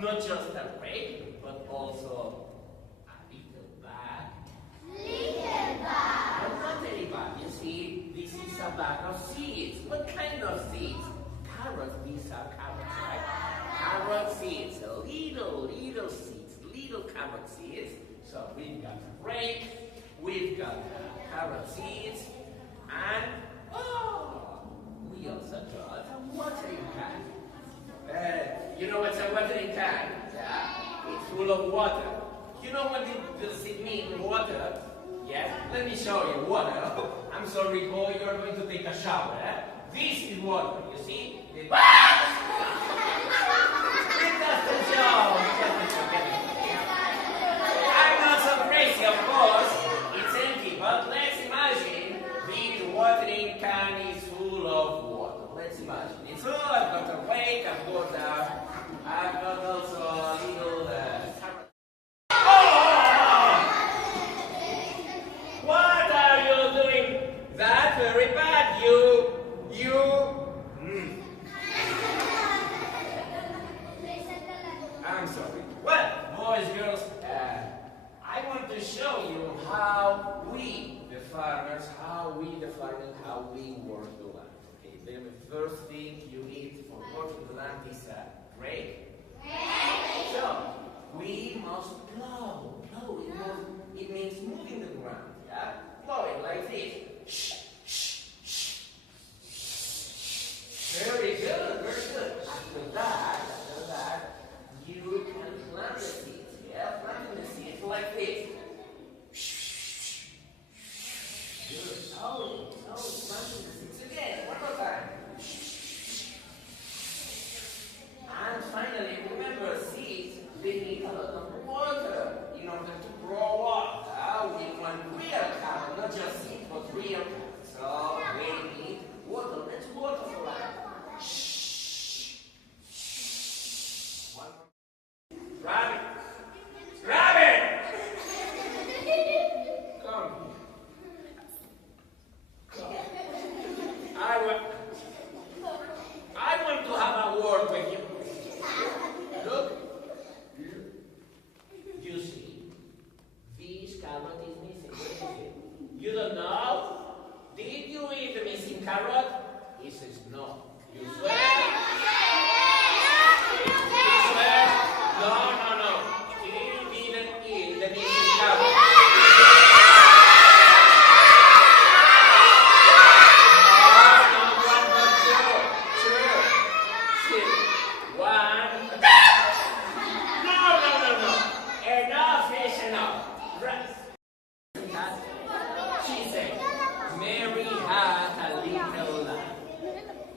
not just a rake, but also a little bag. Little bag. But not any bag, you see, this is a bag of seeds. What kind of seeds? Carrots, these are carrots, right? Carrot seeds, little seeds, little carrot seeds. So we've got a rake, we've got carrot seeds, and we also got a watering can. You know what's a watering can? Yeah, it's full of water. You know what does it mean, water? Yes, let me show you water. I'm sorry, boy, you're going to take a shower. This is water, you see? It doesn't show. I'm not so crazy, of course. It's empty, but let's imagine the watering can is full of water. Let's imagine. It's full. I've got a rake. I've got also a little carrot. Oh! What are you doing? That's very bad. You. I'm sorry. Well, boys, girls, I want to show you how we, the farmers, how we work the land. Okay, the first thing you need for working the land is a rake. So, we must plow. It means moving the ground. Yeah? Plow it like this. Very good, very good. After that, you can plant the seeds. Yeah, planting the seeds like this. Good. Slowly, planting the seeds again. One more time. And finally, remember, seeds, they need a lot of water in order to grow up. We want real carrot, not just seeds, but real carrot. So they need water. Let's water for that. Rabbit! Come. I want to have a word with you. Look. You see, this carrot is missing. What is it? You don't know? Did you eat the missing carrot? He says no. You swear? No. He didn't eat the missing carrot. Enough is enough. She said, Mary had a little lamb.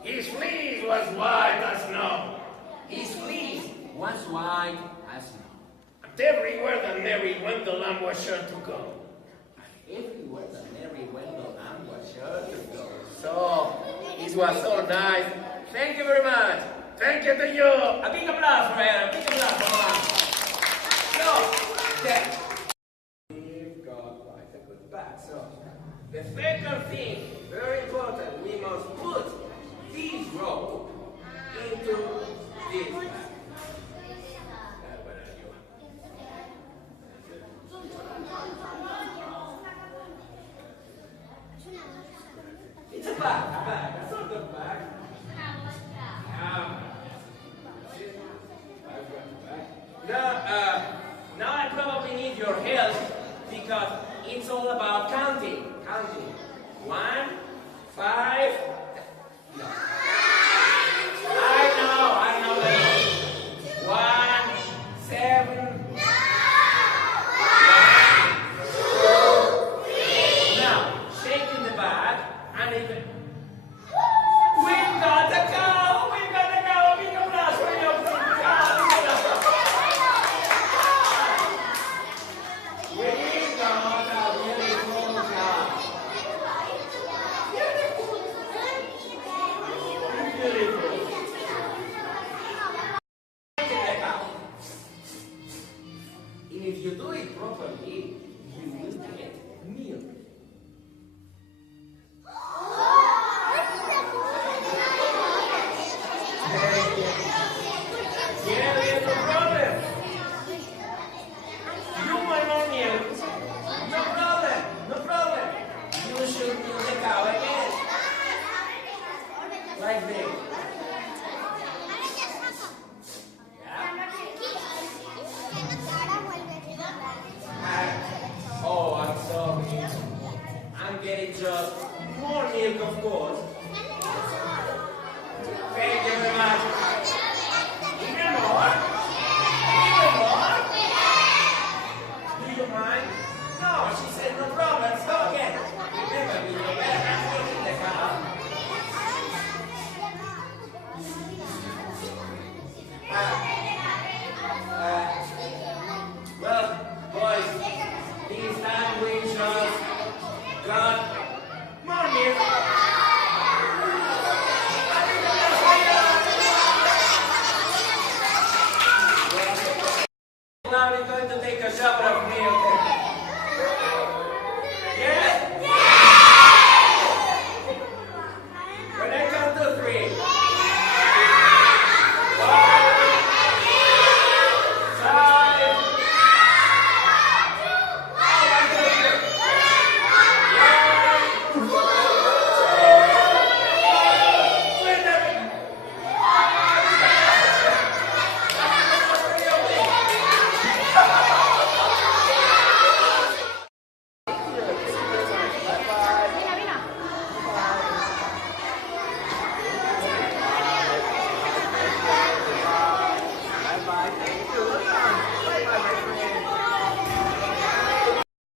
His fleece was white as snow. His fleece was white as snow. And everywhere that Mary went, the lamb was sure to go. Everywhere that Mary went, the lamb was sure to go. So, it was so nice. Thank you very much. Thank you to you. A big applause for her. A big applause for her. So, we've got quite a good bag. So, the second thing, very important, we must put this rope into this bag. It's a bag, a sort of bag. Now I probably need your help because it's all about counting. 1, 5. No. I know. 1, 7. Now, shaking the bag and it. We've got to go! We've got to go! Big applause for you! We've got a beautiful cow. Like this.